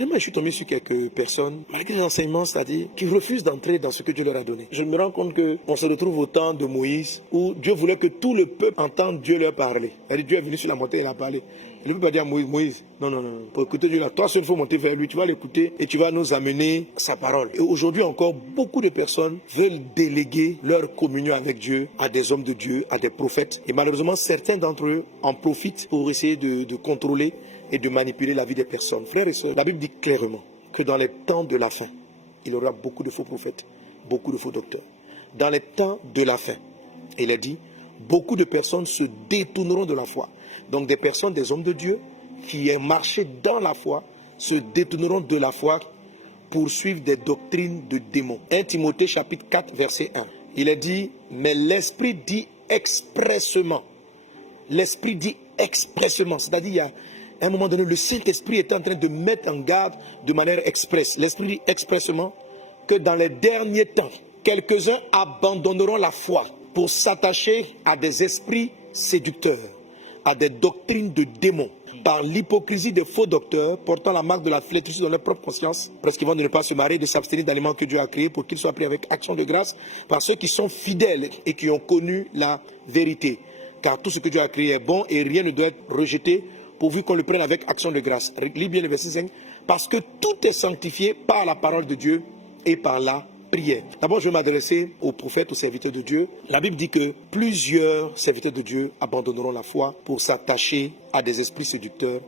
Je suis tombé sur quelques personnes, malgré les enseignements, c'est-à-dire qui refusent d'entrer dans ce que Dieu leur a donné. Je me rends compte qu'on se retrouve au temps de Moïse, où Dieu voulait que tout le peuple entende Dieu leur parler. C'est-à-dire Dieu est venu sur la montagne et il a parlé. Il ne peut pas dire à Moïse, Moïse, non, pour écouter Dieu là, toi seul il faut monter vers lui, tu vas l'écouter et tu vas nous amener sa parole. Et aujourd'hui encore, beaucoup de personnes veulent déléguer leur communion avec Dieu à des hommes de Dieu, à des prophètes. Et malheureusement, certains d'entre eux en profitent pour essayer de contrôler et de manipuler la vie des personnes. Frères et sœurs, la Bible dit clairement que dans les temps de la fin, il y aura beaucoup de faux prophètes, beaucoup de faux docteurs. Dans les temps de la fin, il a dit, beaucoup de personnes se détourneront de la foi. Donc des personnes, des hommes de Dieu, qui ont marché dans la foi, se détourneront de la foi pour suivre des doctrines de démons. 1 Timothée chapitre 4 verset 1. Il est dit, mais l'Esprit dit expressement. L'Esprit dit expressement, c'est-à-dire il y a à un moment donné, le Saint-Esprit est en train de mettre en garde de manière expresse. L'Esprit dit expressément que dans les derniers temps, quelques-uns abandonneront la foi pour s'attacher à des esprits séducteurs, à des doctrines de démons, par l'hypocrisie des faux docteurs portant la marque de la flétrissure dans leur propre conscience, prescrivant de ne pas se marier, de s'abstenir d'aliments que Dieu a créés pour qu'ils soient pris avec action de grâce par ceux qui sont fidèles et qui ont connu la vérité. Car tout ce que Dieu a créé est bon et rien ne doit être rejeté pourvu qu'on le prenne avec action de grâce. Lis bien le verset 5. Parce que tout est sanctifié par la parole de Dieu et par la prière. D'abord, je vais m'adresser aux prophètes, aux serviteurs de Dieu. La Bible dit que plusieurs serviteurs de Dieu abandonneront la foi pour s'attacher à des esprits séducteurs,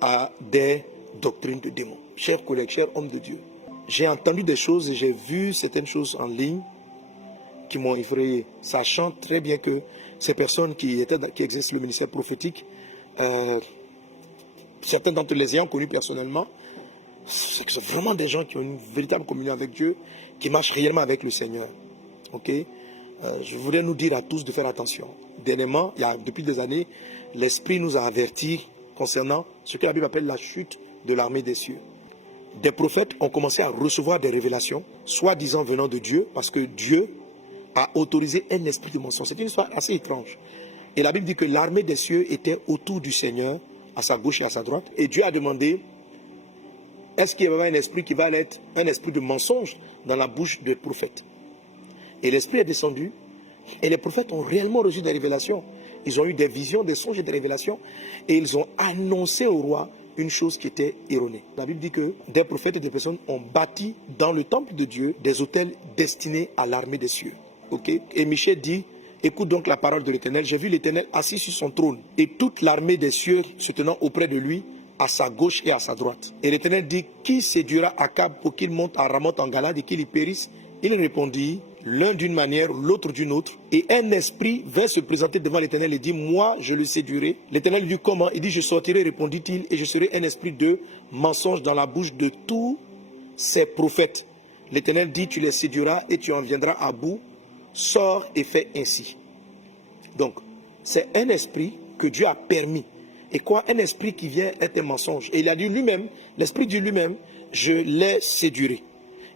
à des doctrines de démons. Chers collègues, chers hommes de Dieu, j'ai entendu des choses et j'ai vu certaines choses en ligne qui m'ont effrayé, sachant très bien que ces personnes qui exercent le ministère prophétique, certains d'entre les ayant connus personnellement, c'est vraiment des gens qui ont une véritable communion avec Dieu, qui marchent réellement avec le Seigneur. Ok? Je voudrais nous dire à tous de faire attention. Dernièrement, depuis des années, l'Esprit nous a avertis concernant ce que la Bible appelle la chute de l'armée des cieux. Des prophètes ont commencé à recevoir des révélations, soi-disant venant de Dieu, parce que Dieu a autorisé un esprit de mensonge. C'est une histoire assez étrange. Et la Bible dit que l'armée des cieux était autour du Seigneur, à sa gauche et à sa droite. Et Dieu a demandé, est-ce qu'il y avait un esprit qui va être un esprit de mensonge dans la bouche des prophètes? Et l'esprit est descendu. Et les prophètes ont réellement reçu des révélations. Ils ont eu des visions, des songes et des révélations. Et ils ont annoncé au roi une chose qui était erronée. La Bible dit que des prophètes et des personnes ont bâti dans le temple de Dieu des autels destinés à l'armée des cieux. Okay? Et Michée dit, écoute donc la parole de l'Éternel. J'ai vu l'Éternel assis sur son trône et toute l'armée des cieux se tenant auprès de lui, à sa gauche et à sa droite. Et l'Éternel dit, qui séduira Akab pour qu'il monte à Ramoth en Galade et qu'il y périsse? Il répondit, l'un d'une manière, l'autre d'une autre. Et un esprit vint se présenter devant l'Éternel et dit, moi je le séduirai. L'Éternel lui dit, comment? Il dit, je sortirai, répondit-il, et je serai un esprit de mensonge dans la bouche de tous ces prophètes. L'Éternel dit, tu les séduiras et tu en viendras à bout. Sors et fais ainsi. Donc, c'est un esprit que Dieu a permis. Et quoi? Un esprit qui vient être un mensonge. Et il a dit lui-même, l'esprit dit lui-même, je les séduirai.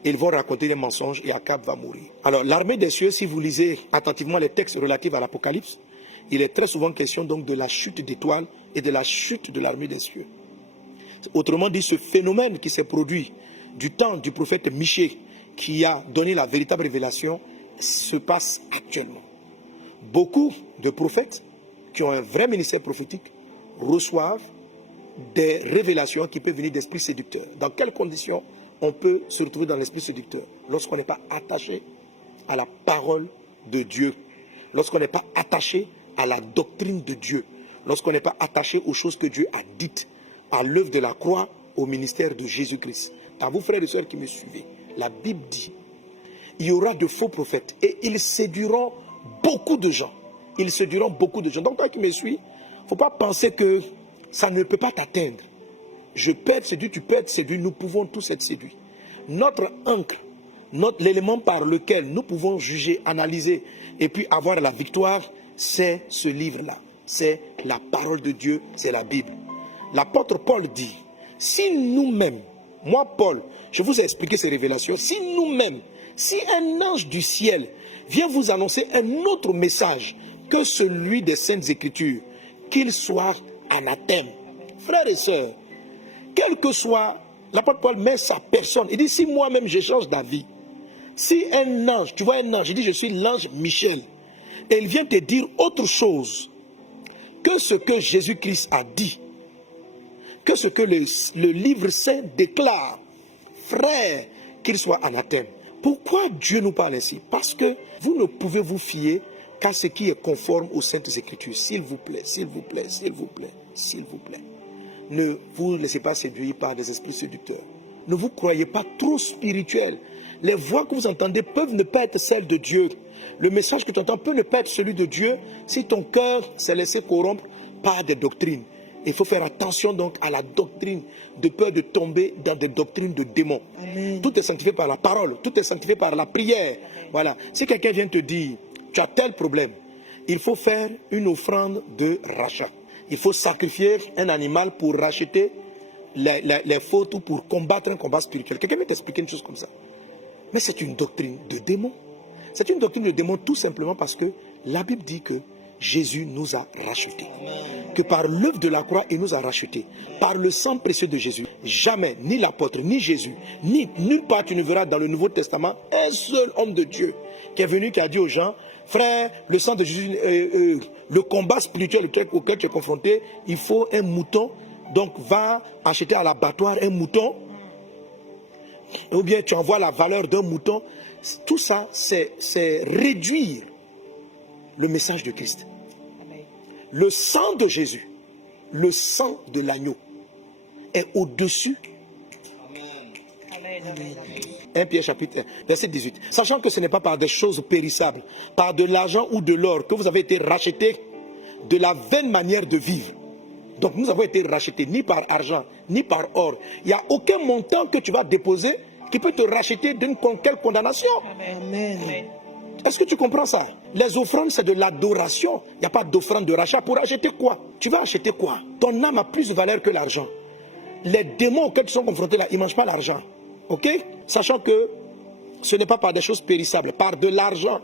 Ils vont raconter des mensonges et Akab va mourir. Alors, l'armée des cieux, si vous lisez attentivement les textes relatifs à l'Apocalypse, il est très souvent question donc de la chute d'étoiles et de la chute de l'armée des cieux. Autrement dit, ce phénomène qui s'est produit du temps du prophète Michée, qui a donné la véritable révélation, se passe actuellement. Beaucoup de prophètes qui ont un vrai ministère prophétique reçoivent des révélations qui peuvent venir d'esprits séducteurs. Dans quelles conditions on peut se retrouver dans l'esprit séducteur? Lorsqu'on n'est pas attaché à la parole de Dieu, lorsqu'on n'est pas attaché à la doctrine de Dieu, lorsqu'on n'est pas attaché aux choses que Dieu a dites, à l'œuvre de la croix, au ministère de Jésus-Christ. À vous frères et sœurs qui me suivez, la Bible dit, il y aura de faux prophètes et ils séduiront beaucoup de gens. Ils séduiront beaucoup de gens. Donc toi qui me suis, il ne faut pas penser que ça ne peut pas t'atteindre. Je peux être séduit, tu peux être séduit, nous pouvons tous être séduits. Notre ancre, l'élément par lequel nous pouvons juger, analyser et puis avoir la victoire, c'est ce livre-là. C'est la parole de Dieu, c'est la Bible. L'apôtre Paul dit, si nous-mêmes, moi Paul, je vous ai expliqué ces révélations, si nous-mêmes, si un ange du ciel vient vous annoncer un autre message que celui des Saintes Écritures, qu'il soit anathème. Frères et sœurs, quelle que soit L'apôtre Paul met sa personne. Il dit, si moi-même je change d'avis, si un ange, tu vois un ange, il dit, je suis l'ange Michel, et il vient te dire autre chose que ce que Jésus-Christ a dit, que ce que le livre saint déclare, frère, qu'il soit anathème. Pourquoi Dieu nous parle ainsi? Parce que vous ne pouvez vous fier qu'à ce qui est conforme aux Saintes Écritures. S'il vous plaît, s'il vous plaît, s'il vous plaît, s'il vous plaît. Ne vous laissez pas séduire par des esprits séducteurs. Ne vous croyez pas trop spirituel. Les voix que vous entendez peuvent ne pas être celles de Dieu. Le message que tu entends peut ne pas être celui de Dieu si ton cœur s'est laissé corrompre par des doctrines. Il faut faire attention donc à la doctrine, de peur de tomber dans des doctrines de démons. Amen. Tout est sanctifié par la parole, tout est sanctifié par la prière. Voilà. Si quelqu'un vient te dire, tu as tel problème, il faut faire une offrande de rachat. Il faut sacrifier un animal pour racheter les fautes ou pour combattre un combat spirituel. Quelqu'un vient t'expliquer une chose comme ça. Mais c'est une doctrine de démon. C'est une doctrine de démon tout simplement parce que la Bible dit que Jésus nous a rachetés. Que par l'œuvre de la croix, il nous a rachetés. Par le sang précieux de Jésus. Jamais, ni l'apôtre, ni Jésus, ni nulle part tu ne verras dans le Nouveau Testament un seul homme de Dieu qui est venu, qui a dit aux gens, frère, le sang de Jésus, le combat spirituel auquel tu es confronté, il faut un mouton. Donc va acheter à l'abattoir un mouton. Ou bien tu envoies la valeur d'un mouton. Tout ça, c'est réduire le message de Christ. Amen. Le sang de Jésus, le sang de l'agneau est au-dessus. 1 Pierre chapitre 1, verset 18. Sachant que ce n'est pas par des choses périssables, par de l'argent ou de l'or que vous avez été rachetés de la vaine manière de vivre. Donc nous avons été rachetés ni par argent, ni par or. Il n'y a aucun montant que tu vas déposer qui peut te racheter d'une quelconque condamnation. Amen. Est-ce que tu comprends ça? Les offrandes, c'est de l'adoration. Il n'y a pas d'offrande de rachat. Pour acheter quoi? Tu vas acheter quoi? Ton âme a plus de valeur que l'argent. Les démons auxquels tu sont confrontés là, ils ne mangent pas l'argent. Ok? Sachant que ce n'est pas par des choses périssables, par de l'argent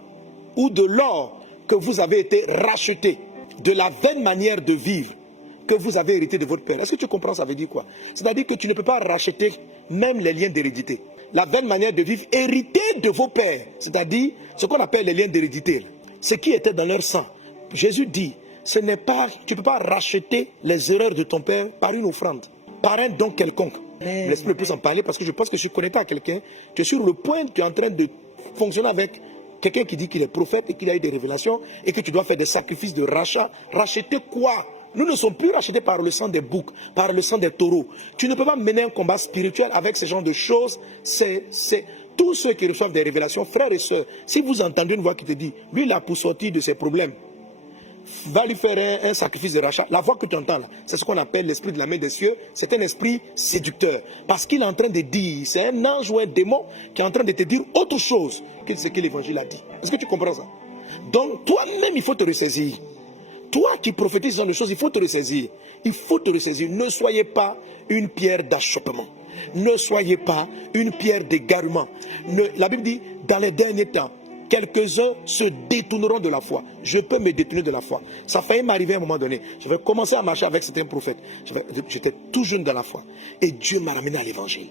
ou de l'or que vous avez été rachetés de la vaine manière de vivre que vous avez hérité de votre père. Est-ce que tu comprends ça veut dire quoi? C'est-à-dire que tu ne peux pas racheter même les liens d'hérédité. La vaine manière de vivre héritée de vos pères, c'est-à-dire ce qu'on appelle les liens d'hérédité, ce qui était dans leur sang. Jésus dit, ce n'est pas, tu ne peux pas racheter les erreurs de ton père par une offrande, par un don quelconque. L'esprit peut s'en parler parce que je pense que je suis connecté à quelqu'un. Tu es sur le point, tu es en train de fonctionner avec quelqu'un qui dit qu'il est prophète et qu'il a eu des révélations et que tu dois faire des sacrifices de rachat. Racheter quoi? Nous ne sommes plus rachetés par le sang des boucs, par le sang des taureaux. Tu ne peux pas mener un combat spirituel avec ce genre de choses. C'est tous ceux qui reçoivent des révélations, frères et sœurs. Si vous entendez une voix qui te dit, lui là pour sortir de ses problèmes, va lui faire un sacrifice de rachat. La voix que tu entends là, c'est ce qu'on appelle l'esprit de la main des cieux. C'est un esprit séducteur. Parce qu'il est en train de dire, c'est un ange ou un démon qui est en train de te dire autre chose que ce que l'évangile a dit. Est-ce que tu comprends ça? Donc toi-même, il faut te ressaisir. Toi qui prophétises ce genre de choses, il faut te ressaisir. Il faut te ressaisir. Ne soyez pas une pierre d'achoppement. Ne soyez pas une pierre d'égarement. La Bible dit, dans les derniers temps, quelques-uns se détourneront de la foi. Je peux me détourner de la foi. Ça a failli m'arriver à un moment donné. Je vais commencer à marcher avec certains prophètes. J'étais tout jeune dans la foi. Et Dieu m'a ramené à l'évangile.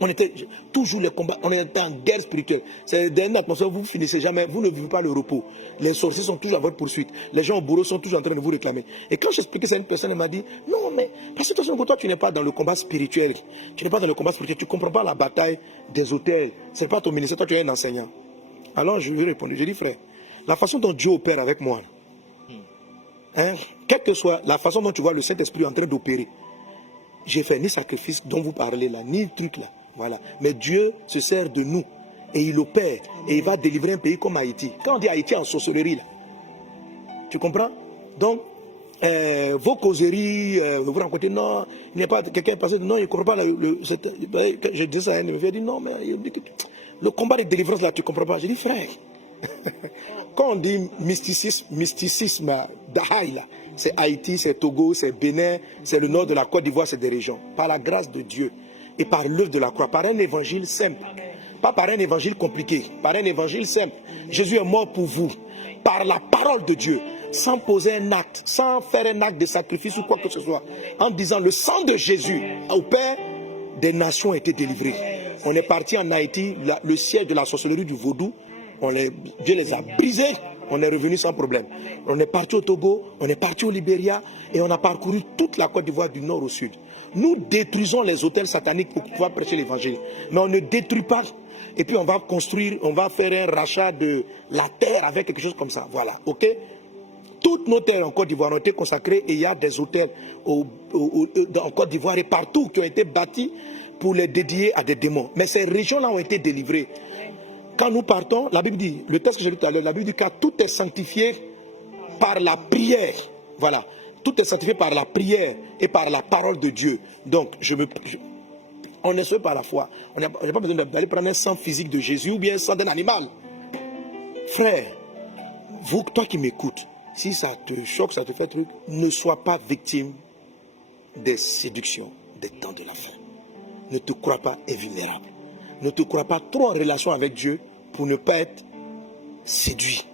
On était toujours les combats. On était en guerre spirituelle. C'est dans une atmosphère où vous ne finissez jamais. Vous ne vivez pas le repos. Les sorciers sont toujours à votre poursuite. Les gens au bourreau sont toujours en train de vous réclamer. Et quand j'expliquais ça à une personne, elle m'a dit, non, mais parce que toi, tu n'es pas dans le combat spirituel. Tu n'es pas dans le combat spirituel. Tu ne comprends pas la bataille des autels. Ce n'est pas ton ministère. Toi, tu es un enseignant. Alors je lui ai répondu, j'ai dit frère, la façon dont Dieu opère avec moi, hein, quelle que soit la façon dont tu vois le Saint-Esprit en train d'opérer, j'ai fait ni sacrifice dont vous parlez là, ni truc là, voilà. Mais Dieu se sert de nous et il opère et il va délivrer un pays comme Haïti. Quand on dit Haïti en sorcellerie là, tu comprends? Donc, vos causeries, vous rencontrez, non, il n'y a pas quelqu'un passé, non, il ne comprend pas, je dis ça à un il me dit non, mais il dit que le combat de délivrance là, tu ne comprends pas. Je dis frère, quand on dit mysticisme d'Ahaï là, c'est Haïti, c'est Togo, c'est Bénin, c'est le nord de la Côte d'Ivoire, c'est des régions. Par la grâce de Dieu et par l'œuvre de la croix, par un évangile simple, pas par un évangile compliqué, par un évangile simple. Jésus est mort pour vous, par la parole de Dieu, sans poser un acte, sans faire un acte de sacrifice ou quoi que ce soit, en disant le sang de Jésus au Père des nations ont été délivrées. On est parti en Haïti, le siège de la sorcellerie du vaudou, Dieu les a brisés, on est revenu sans problème. On est parti au Togo, on est parti au Libéria et on a parcouru toute la Côte d'Ivoire du nord au sud. Nous détruisons les hôtels sataniques pour pouvoir prêcher l'évangile. Mais on ne détruit pas. Et puis on va construire, on va faire un rachat de la terre avec quelque chose comme ça. Voilà, ok? Toutes nos terres en Côte d'Ivoire ont été consacrées et il y a des hôtels en Côte d'Ivoire et partout qui ont été bâtis pour les dédier à des démons. Mais ces régions-là ont été délivrées. Quand nous partons, la Bible dit, le texte que j'ai lu tout à l'heure, la Bible dit que tout est sanctifié par la prière. Voilà. Tout est sanctifié par la prière et par la parole de Dieu. Donc, on est sauvé par la foi. On n'a pas besoin d'aller prendre un sang physique de Jésus ou bien un sang d'un animal. Frère, toi qui m'écoutes, si ça te choque, ça te fait truc, ne sois pas victime des séductions des temps de la fin. Ne te crois pas invulnérable. Ne te crois pas trop en relation avec Dieu pour ne pas être séduit.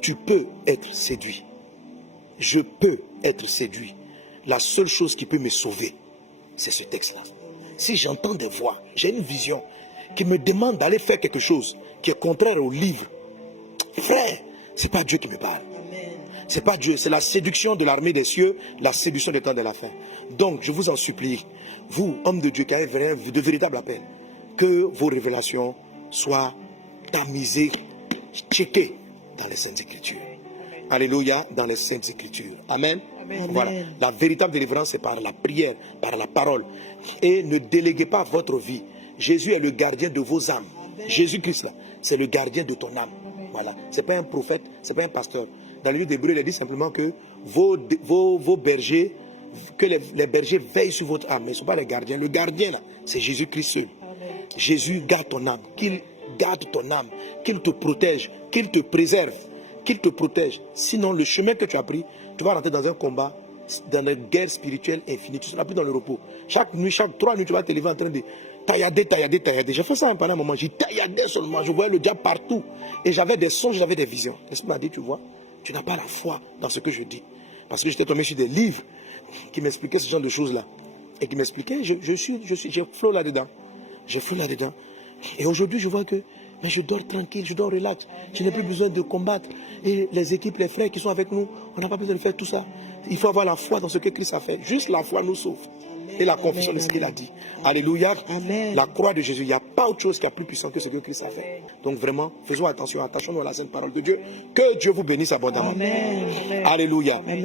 Tu peux être séduit. Je peux être séduit. La seule chose qui peut me sauver, c'est ce texte-là. Si j'entends des voix, j'ai une vision qui me demande d'aller faire quelque chose qui est contraire au livre, frère, c'est pas Dieu qui me parle. C'est pas Dieu, c'est la séduction de l'armée des cieux, la séduction des temps de la fin. Donc, je vous en supplie, vous, hommes de Dieu, qui avez de véritables appels, que vos révélations soient tamisées, checkées dans les Saintes Écritures. Alléluia, dans les Saintes Écritures. Amen. Amen. Voilà. La véritable délivrance, c'est par la prière, par la parole. Et ne déléguez pas votre vie. Jésus est le gardien de vos âmes. Jésus-Christ, là, c'est le gardien de ton âme. Voilà. Ce n'est pas un prophète, ce n'est pas un pasteur. Dans le livre d'Hébreux, il a dit simplement que vos bergers, que les bergers veillent sur votre âme. Mais ce ne sont pas les gardiens. Le gardien, là, c'est Jésus-Christ seul. Jésus garde ton âme. Qu'il garde ton âme. Qu'il te protège. Qu'il te préserve. Qu'il te protège. Sinon, le chemin que tu as pris, tu vas rentrer dans un combat, dans une guerre spirituelle infinie. Tu ne seras plus dans le repos. Chaque nuit, chaque 3 nuits, tu vas te lever en train de taillader. J'ai fait ça pendant un moment. J'ai tailladé seulement. Je voyais le diable partout. Et j'avais des songes, j'avais des visions. L'Esprit m'a dit, tu vois, tu n'as pas la foi dans ce que je dis. Parce que j'étais tombé sur des livres qui m'expliquaient ce genre de choses-là. Et qui m'expliquaient, j'ai flot là-dedans. J'ai flot là-dedans. Et aujourd'hui, je vois que mais je dors tranquille, je dors relax. Je n'ai plus besoin de combattre. Et les équipes, les frères qui sont avec nous, on n'a pas besoin de faire tout ça. Il faut avoir la foi dans ce que Christ a fait. Juste la foi nous sauve. Et la confiance de ce qu'il a dit. Alléluia. Amen. La croix de Jésus, il n'y a pas autre chose qui est plus puissant que ce que Christ a fait. Donc vraiment, faisons attention, attachons-nous à la sainte parole de Dieu. Que Dieu vous bénisse abondamment. Amen. Alléluia. Amen.